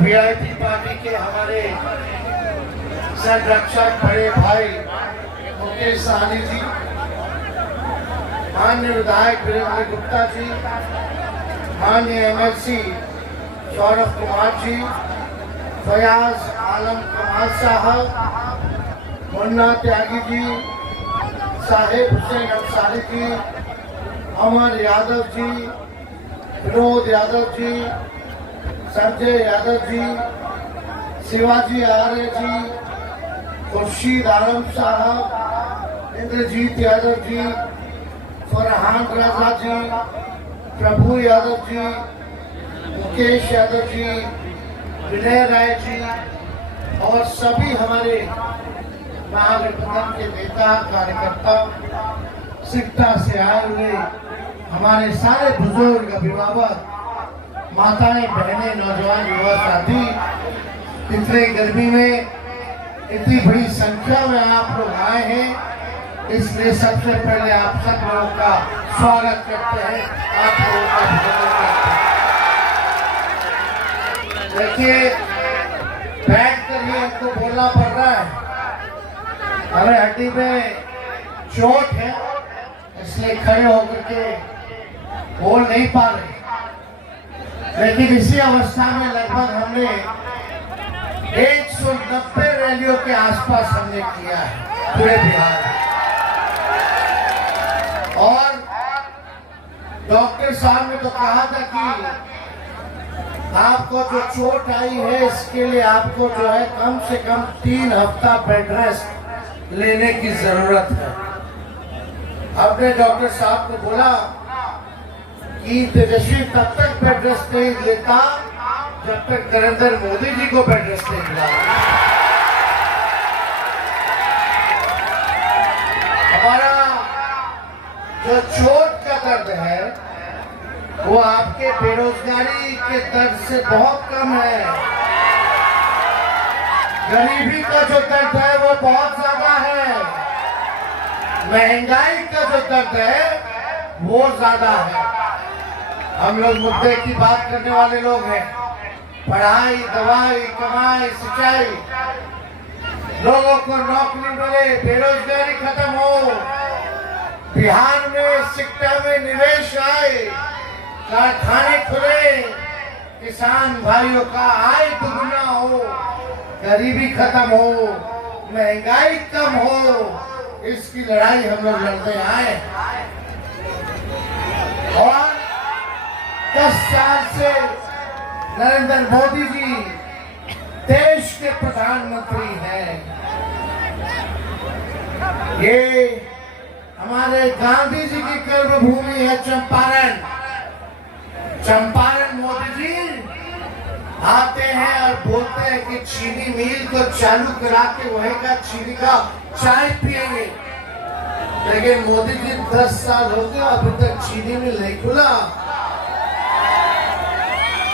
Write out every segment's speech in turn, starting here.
VIP party के हमारे संरक्षक बड़े भाई मुकेश सहनी जी, माननीय विधायक वीरेंद्र गुप्ता जी, माननीय एमएलसी सौरभ कुमार जी, फयाज आलम कमाल साहब, मुन्ना त्यागी जी, साहिब हुसैन अंसारी जी, अमर यादव जी, विनोद यादव जी, संजय यादव जी, शिवाजी आर्य जी, खुर्शीद आलम साहब, इंद्रजीत यादव जी, फरहान रजा जी, प्रभु यादव जी, मुकेश यादव जी, विनय राय जी और सभी हमारे महागठबंधन के नेता कार्यकर्ता, सिकटा से आए हुए हमारे सारे बुजुर्ग, अभिभावक, माताएं, बहनें, नौजवान, युवा साथी, इतने गर्मी में इतनी बड़ी संख्या में आप लोग आए हैं, इसलिए सबसे पहले आप सब लोगों का स्वागत करते हैं, आप लोगों का अभिनंदन करते हैं। देखिए, बैठ कर ही हमको बोलना पड़ रहा है, हमें हड्डी में चोट है, इसलिए खड़े होकर के बोल नहीं पा रहे। लेकिन इसी अवस्था में लगभग हमने 190 रैलियों के आसपास हमने किया है पूरे बिहार में। और डॉक्टर साहब ने तो कहा था कि आपको जो चोट आई है इसके लिए आपको जो है कम से कम 3 हफ्ता बेड रेस्ट लेने की जरूरत है। हमने डॉक्टर साहब को बोला कि तेजस्वी तब तक बेड रेस्ट नहीं लेता जब तक नरेंद्र मोदी जी को बेड रेस्ट नहीं मिला। हमारा जो चोट का दर्द है वो आपके बेरोजगारी के दर्द से बहुत कम है। गरीबी का जो दर्द है वो बहुत ज्यादा है। महंगाई का जो दर्द है वो ज्यादा है। हम लोग मुद्दे की बात करने वाले लोग हैं, पढ़ाई, दवाई, कमाई, सिंचाई, लोगों को नौकरी मिले, बेरोजगारी खत्म हो, बिहार में शिक्षा में निवेश आए, कारखाने खुले, किसान भाइयों का आय दुगना हो, गरीबी खत्म हो, महंगाई कम हो, इसकी लड़ाई हम लोग लड़ते आए। और 10 साल से नरेंद्र मोदी जी देश के प्रधानमंत्री हैं। ये हमारे गांधी जी की कर्मभूमि है चंपारण। चंपारण मोदी जी आते हैं और बोलते हैं कि चीनी मिल को चालू करा के वहीं का चीनी का चाय पिएंगे। लेकिन मोदी जी 10 साल हो गए अभी तक चीनी मिल नहीं खुला।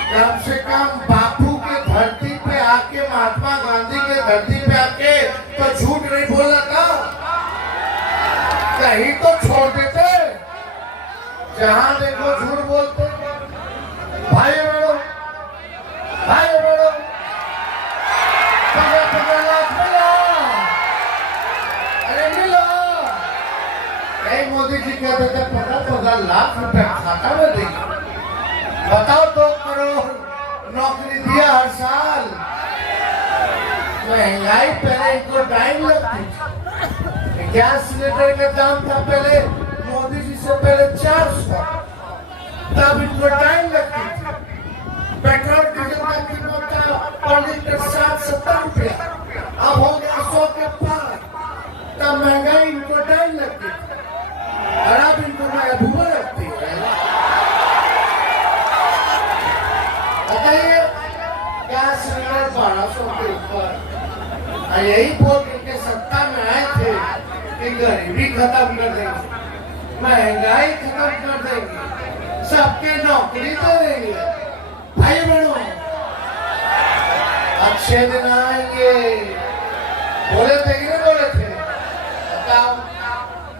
कम से कम बापू के धरती पे आके, महात्मा गांधी के धरती पे आके तो झूठ नहीं बोलना था, कहीं तो छोड़ देते। जहां देखो झूठ बोलते। भाई बहनों, भाई बहनों, 15 लाख मिला, अरे मिला। कई मोदी जी कहते थे 15 लाख रुपए खाता में देंगे। बताओ, 2 करोड़ नौकरी दिया हर साल। महंगाई पहले इनको टाइम लगती थी। गैस सिलेंडर का दाम था पहले मोदी जी से पहले 400, तब इनको टाइम लगती थी। पेट्रोल डीजल का कीमत था पर लीटर 60-70 रुपया, अब हो गया 100 के पार। तब महंगाई इनको टाइम लगती थी और अब इनको महबूबा लगती है। बताइए, गैस सिलेंडर 1200 के ऊपर। यही बोल के सत्ता में आए थे कि गरीबी खत्म कर देंगे, महंगाई खत्म कर देंगे, सबके नौकरी दे देंगे। भाई बहनों, अच्छे दिन आएंगे। बोले थे कि नहीं बोले थे? बताओ,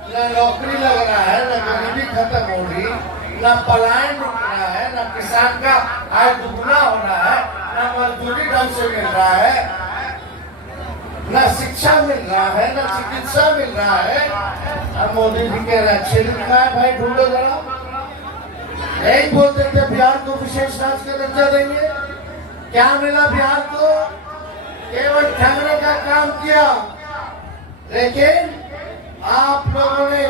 न नौकरी लग रहा है, न गरीबी खत्म हो रही, न पलायन रुक रहा है, न किसान का आय दुगना हो रहा है, न न मजदूरी ढंग से मिल रहा है, न शिक्षा मिल रहा है, न चिकित्सा मिल रहा है। अब मोदी जी कह रहे अच्छे लिखा है भाई, ढूंढो जरा। नहीं बोलते थे बिहार को विशेष राज्य का दर्जा देंगे, क्या मिला बिहार को? केवल ठगने का काम किया। लेकिन आप लोगों ने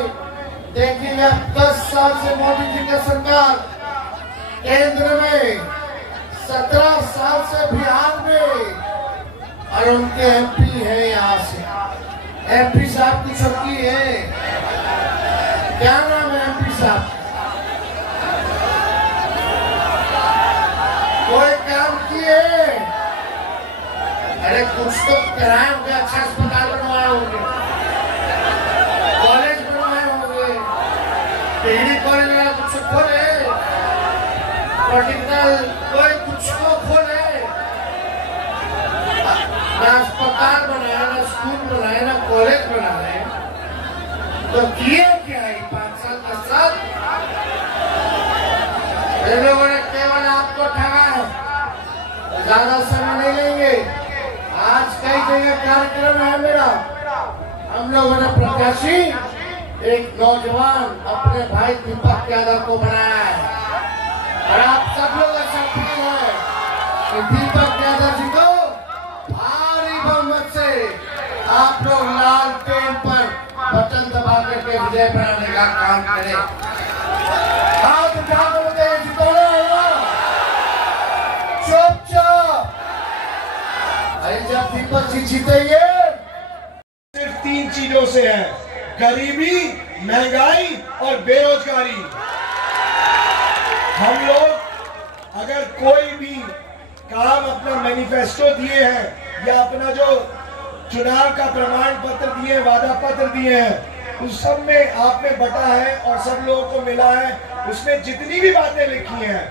देखेंगे अब 10 साल से मोदी जी का सरकार केंद्र में, 17 साल से बिहार में, और उनके एमपी है यहाँ से। एमपी साहब की छुट्टी है, क्या नाम है एमपी साहब? कोई काम किए? अरे कुछ तो कराए होंगे, अच्छा अस्पताल बनवाए होंगे, कॉलेज बनवाए होंगे, डिग्री कॉलेज वाला कुछ खोले, पॉलिटिकल कोई कुछ को खोले। ना अस्पताल बनाया, ना स्कूल बनाया, ना कॉलेज बनाए, तो किए क्या है 5 साल 10 साल? इन लोगों ने केवल आपको ठगा है। ज्यादा समय नहीं लेंगे, आज कई जगह कार्यक्रम है मेरा। हम लोगों ने प्रत्याशी एक नौजवान अपने भाई दीपक यादव को बनाया है, और आप सब लोग ऐसा फील है कि दीपक यादव जी को भारी बहुमत से आप लोग लाल पेन पर बटन दबा करके विजय बनाने का काम करें। हाथ उठा करके जितोड़े चुपचाप। अरे जब दीपक जी जीतेंगे, सिर्फ 3 चीजों से है, गरीबी, महंगाई और बेरोजगारी। हम लोग अगर कोई भी काम अपना मैनिफेस्टो दिए हैं या अपना जो चुनाव का प्रमाण पत्र दिए, वादा पत्र दिए हैं, उस सब में आप में बटा है और सब लोगों को मिला है। उसमें जितनी भी बातें लिखी हैं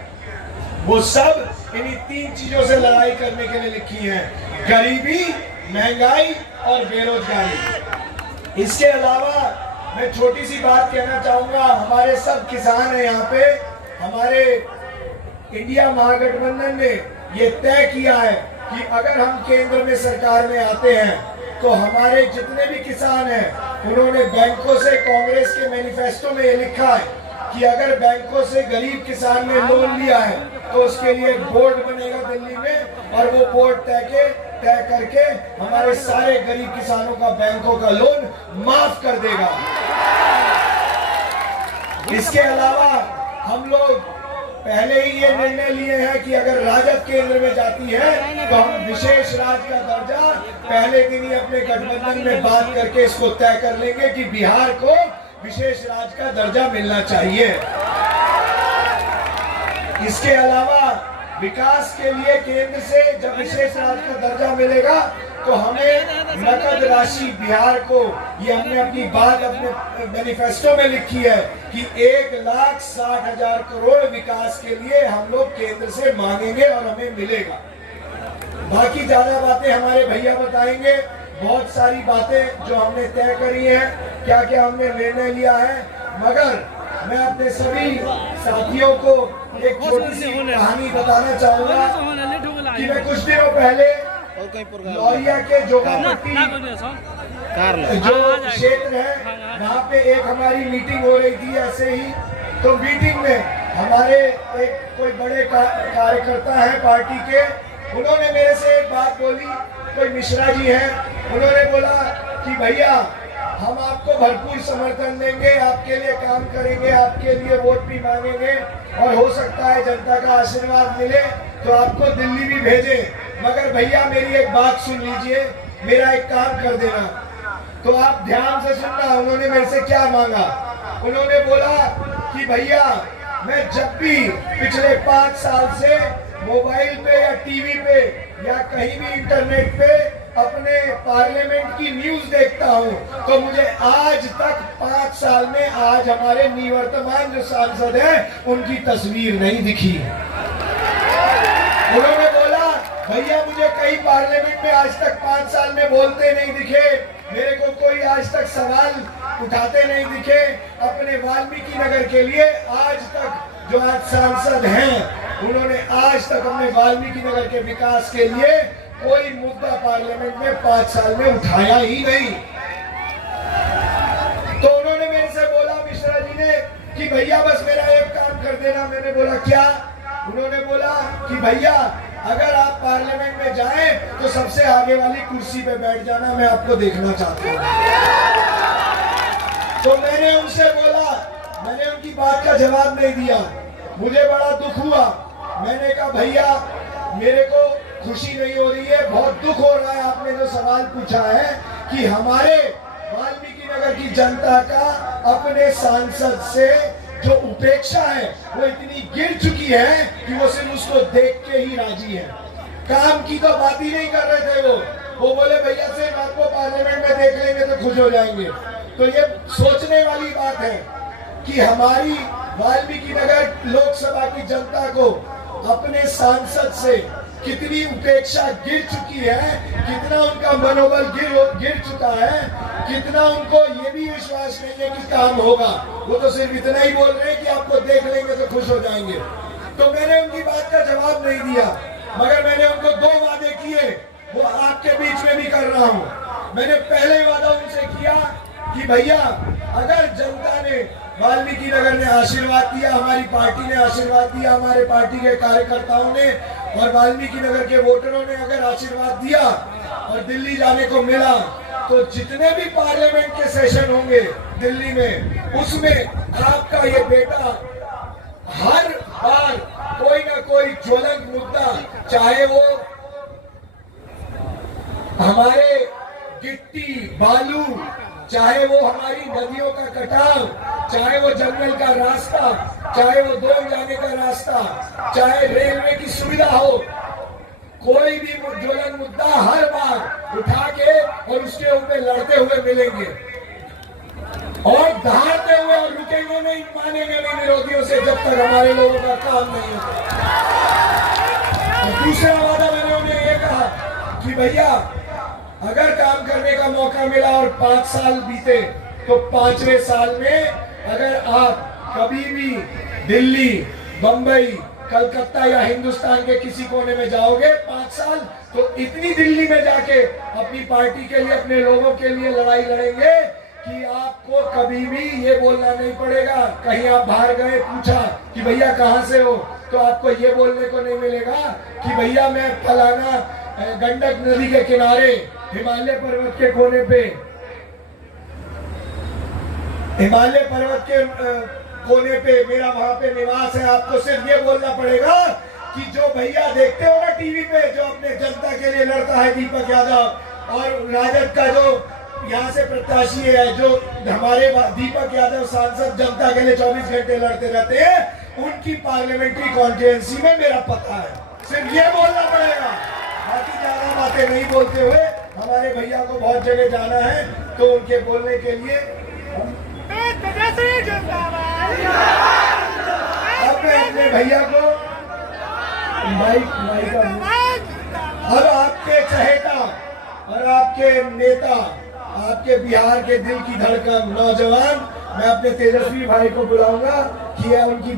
वो सब इन्हीं 3 चीजों से लड़ाई करने के लिए लिखी हैं, गरीबी, महंगाई और बेरोजगारी। इसके अलावा मैं छोटी सी बात कहना चाहूंगा, हमारे सब किसान हैं यहाँ पे। हमारे इंडिया महागठबंधन ने ये तय किया है कि अगर हम केंद्र में सरकार में आते हैं तो हमारे जितने भी किसान हैं, उन्होंने बैंकों से, कांग्रेस के मैनिफेस्टो में ये लिखा है कि अगर बैंकों से गरीब किसान ने लोन लिया है तो उसके लिए एक बोर्ड बनेगा दिल्ली में, और वो बोर्ड तय करके हमारे सारे गरीब किसानों का बैंकों का लोन माफ कर देगा। इसके अलावा हम लोग पहले ही ये निर्णय लिए हैं कि अगर राजद केंद्र में जाती है तो हम विशेष राज्य का दर्जा पहले दिन ही अपने गठबंधन में बात करके इसको तय कर लेंगे कि बिहार को विशेष राज्य का दर्जा मिलना चाहिए। इसके अलावा विकास के लिए केंद्र से जब विशेष राज्य का दर्जा मिलेगा तो हमें नकद राशि बिहार को, ये हमने अपनी बात अपने मैनिफेस्टो में लिखी है कि 1,60,000 करोड़ विकास के लिए हम लोग केंद्र से मांगेंगे और हमें मिलेगा। बाकी ज्यादा बातें हमारे भैया बताएंगे, बहुत सारी बातें जो हमने तय करी हैं, क्या क्या हमने निर्णय लिया है। मगर मैं अपने सभी साथियों को एक छोटी सी कहानी बताना चाहूंगा कि मैं कुछ दिनों पहले लौरिया के जोगापट्टी जो क्षेत्र है, वहाँ पे एक हमारी मीटिंग हो रही थी ऐसे ही। तो मीटिंग में हमारे एक कोई बड़े कार्यकर्ता हैं पार्टी के, उन्होंने मेरे से एक बात बोली, कोई मिश्रा जी हैं, उन्होंने बोला कि भैया हम आपको भरपूर समर्थन देंगे, आपके लिए काम करेंगे, आपके लिए वोट भी मांगेंगे, और हो सकता है जनता का आशीर्वाद मिले तो आपको दिल्ली भी भेजें, मगर भैया मेरी एक बात सुन लीजिए, मेरा एक काम कर देना। तो आप ध्यान से सुनना, उन्होंने मेरे से क्या मांगा। उन्होंने बोला कि भैया मैं जब भी पिछले 5 साल से मोबाइल पे या टीवी पे या कहीं भी इंटरनेट पे अपने पार्लियामेंट की न्यूज देखता हूँ तो मुझे आज तक 5 साल में आज हमारे निवर्तमान जो सांसद हैं उनकी तस्वीर नहीं दिखी। उन्होंने बोला भैया मुझे कई पार्लियामेंट में आज तक 5 साल में बोलते नहीं दिखे, मेरे को कोई आज तक सवाल उठाते नहीं दिखे। अपने वाल्मीकि नगर के लिए आज तक जो आज सांसद हैं उन्होंने आज आज तक हमने वाल्मीकि नगर के विकास के लिए कोई मुद्दा पार्लियामेंट में 5 साल में उठाया ही नहीं। तो उन्होंने मेरे से बोला, मिश्रा जी ने, कि भैया बस मेरा एक काम कर देना। मैंने बोला क्या? उन्होंने बोला कि भैया अगर आप पार्लियामेंट में जाएं तो सबसे आगे वाली कुर्सी पे बैठ जाना, मैं आपको देखना चाहता हूं। तो मैंने उनसे बोला, मैंने उनकी बात का जवाब नहीं दिया, मुझे बड़ा दुख हुआ। मैंने कहा भैया मेरे को खुशी नहीं हो रही है, बहुत दुख हो रहा है। आपने जो सवाल पूछा है कि हमारे वाल्मीकि नगर की जनता का अपने सांसद से जो उपेक्षा है वो इतनी गिर चुकी है कि वो सिर्फ उसको देख के ही राजी है। काम की तो बात ही नहीं कर रहे थे वो बोले भैया से आपको पार्लियामेंट में देख लेंगे तो खुश हो जाएंगे। तो ये सोचने वाली बात है कि हमारी वाल्मीकि नगर लोकसभा की जनता को अपने सांसद से कितनी उपेक्षा गिर चुकी है, कितना उनका मनोबल गिर चुका है, कितना उनको ये भी विश्वास नहीं है कि काम होगा। वो तो सिर्फ इतना ही बोल रहे हैं कि आपको देख लेंगे तो खुश हो जाएंगे। तो मैंने उनकी बात का जवाब नहीं दिया, मगर मैंने उनको 2 वादे किए, वो आपके बीच में भी कर रहा हूँ। मैंने पहले वादा उनसे किया कि भैया अगर जनता ने, वाल्मीकि नगर ने आशीर्वाद दिया, हमारी पार्टी ने आशीर्वाद दिया, हमारे पार्टी के कार्यकर्ताओं ने और वाल्मीकि नगर के वोटरों ने अगर आशीर्वाद दिया और दिल्ली जाने को मिला, तो जितने भी पार्लियामेंट के सेशन होंगे दिल्ली में, उसमें आपका ये बेटा हर बार कोई ना कोई ज्वलंत मुद्दा, चाहे वो हमारे गिट्टी बालू, चाहे वो हमारी नदियों का कटाव, चाहे वो जंगल का रास्ता, चाहे वो दोल जाने का रास्ता, चाहे रेलवे की सुविधा हो, कोई भी ज्वलंत मुद्दा हर बार उठा के और उसके ऊपर लड़ते हुए मिलेंगे और दहाड़ते हुए, और रुकेंगे नहीं, मानेंगे नहीं विरोधियों से जब तक हमारे लोगों का काम नहीं होता। और दूसरा वादा मैंने उन्हें ये कहा कि भैया अगर काम करने का मौका मिला और 5 साल बीते, तो 5वें साल में अगर आप कभी भी दिल्ली, बंबई, कलकत्ता या हिंदुस्तान के किसी कोने में जाओगे 5 साल, तो इतनी दिल्ली में जाके अपनी पार्टी के लिए, अपने लोगों के लिए लड़ाई लड़ेंगे कि आपको कभी भी ये बोलना नहीं पड़ेगा। कहीं आप बाहर गए, पूछा कि भैया कहाँ से हो, तो आपको ये बोलने को नहीं मिलेगा कि भैया मैं फलाना गंडक नदी के किनारे हिमालय पर्वत के कोने पे, हिमालय पर्वत के कोने पे मेरा वहां पे निवास है। आपको सिर्फ ये बोलना पड़ेगा कि जो भैया देखते हो ना टीवी पे, जो अपने जनता के लिए लड़ता है, दीपक यादव, और राजद का जो यहाँ से प्रत्याशी है, जो हमारे दीपक यादव सांसद जनता के लिए 24 घंटे लड़ते रहते हैं, उनकी पार्लियामेंट्री कॉन्स्टिट्यूएंसी में मेरा पता है। सिर्फ ये बोलना पड़ेगा, बाकी ज्यादा बातें नहीं बोलते हुए। हमारे भैया को बहुत जगह जाना है, तो उनके बोलने के लिए अब मैं अपने भैया को अब आपके चहेता और आपके नेता, आपके बिहार के दिल की धड़कन नौजवान, मैं अपने तेजस्वी भाई को बुलाऊंगा कि उनकी